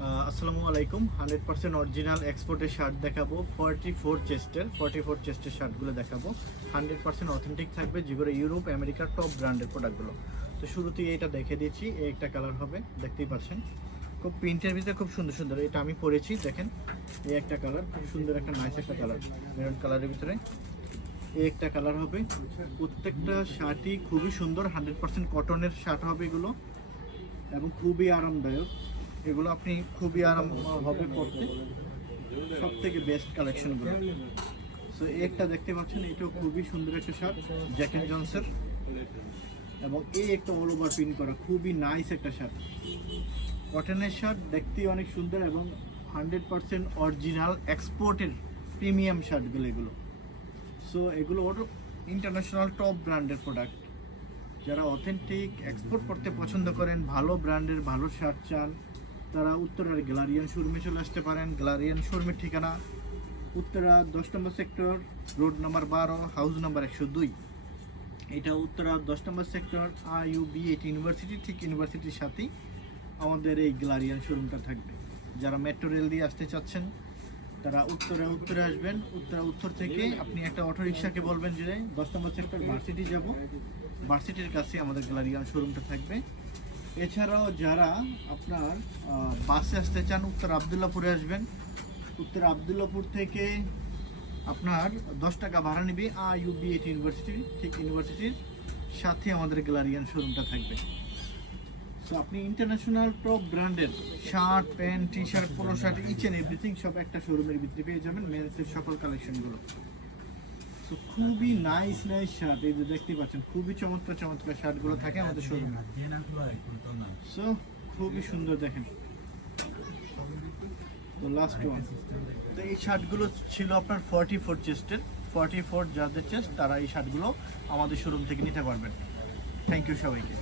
আসসালামু আলাইকুম। Hundred percent original এক্সপোর্টের শার্ট দেখাবো। ফর্টি ফোর চেস্টের, ফর্টি ফোর চেস্টের শার্টগুলো দেখাবো। হান্ড্রেড পার্সেন্ট অথেন্টিক থাকবে, যেগুলো ইউরোপ আমেরিকার টপ ব্র্যান্ডের প্রোডাক্টগুলো। তো শুরুতেই এটা দেখে দিচ্ছি একটা কালার হবে, দেখতেই পাচ্ছেন। খুব প্রিন্টের ভিতরে খুব সুন্দর সুন্দর, এটা আমি পরেছি, দেখেন। এই একটা কালার, খুব সুন্দর একটা নাইস একটা কালার, মেরুন কালারের ভিতরে। এই একটা কালার হবে, প্রত্যেকটা শার্টই খুবই সুন্দর, হান্ড্রেড পার্সেন্ট কটনের শার্ট হবে এগুলো। এবং খুবই আরামদায়ক। এগুলো আপনি খুবই আরাম হবে পড়তে সব থেকে বেস্ট কালেকশনগুলো সো একটা দেখতে পাচ্ছেন, এটাও খুবই সুন্দর একটা শার্ট জ্যাক অ্যান্ড জনসের এবং এই একটা অল ওভার প্রিন্ট করা, খুবই নাইস একটা শার্ট কটনের শার্ট দেখতে অনেক সুন্দর এবং হান্ড্রেড পার্সেন্ট অরিজিনাল এক্সপোর্টের প্রিমিয়াম শার্টগুলো এগুলো। সো এগুলো ওর ইন্টারন্যাশনাল টপ ব্র্যান্ডের প্রোডাক্ট যারা অথেন্টিক এক্সপোর্ট করতে পছন্দ করেন, ভালো ব্র্যান্ডের ভালো শার্ট চান তারা উত্তরার গ্যালারিয়ান শোরুমে চলে আসতে পারেন। গ্যালারিয়ান শোরুমের ঠিকানা উত্তরা দশ নম্বর সেক্টর, রোড নাম্বার বারো, হাউস নাম্বার একশো দুই। এটা উত্তরা দশ নম্বর sector I U B eight university, ঠিক ইউনিভার্সিটির সাথেই আমাদের এই গ্যালারিয়ান শোরুমটা থাকবে। যারা মেট্রো রেল দিয়ে আসতে চাচ্ছেন, তারা উত্তরে উত্তরে আসবেন। উত্তরা উত্তর থেকে আপনি একটা অটো রিক্সাকে বলবেন যে দশ নম্বর সেক্টর, ভার্সিটি যাব। ভার্সিটির কাছে আমাদের গ্যালারিয়ান শোরুমটা থাকবে। এছাড়াও যারা আপনার বাসে আসতে চান, উত্তর আবদুল্লাপুরে আসবেন। উত্তর আবদুল্লাপুর থেকে আপনার দশ টাকা ভাড়া নেবে আইউবি এইট ইউনিভার্সিটি, ঠিক ইউনিভার্সিটির সাথে আমাদের গ্যালারিয়ান শোরুমটা থাকবে। সো আপনি ইন্টারন্যাশনাল টপ ব্র্যান্ডের shirt pant T shirt polo shirt each and everything সব একটা শোরুমের ভিতরে পেয়ে যাবেন মেন্সের সকল কালেকশনগুলো সো খুবই নাইস নাইস শার্ট এই যে দেখতে পাচ্ছেন, খুবই চমৎকার চমৎকার শার্টগুলো থাকে আমাদের শোরুমে সো খুবই সুন্দর দেখেন। তো লাস্ট ওয়ান তো এই শার্টগুলো ছিল আপনার ফর্টি ফোর চেস্টের ফর্টি ফোর যাদের চেস্ট তারা এই শার্টগুলো আমাদের শোরুম থেকে নিতে পারবেন। থ্যাংক ইউ সবাইকে।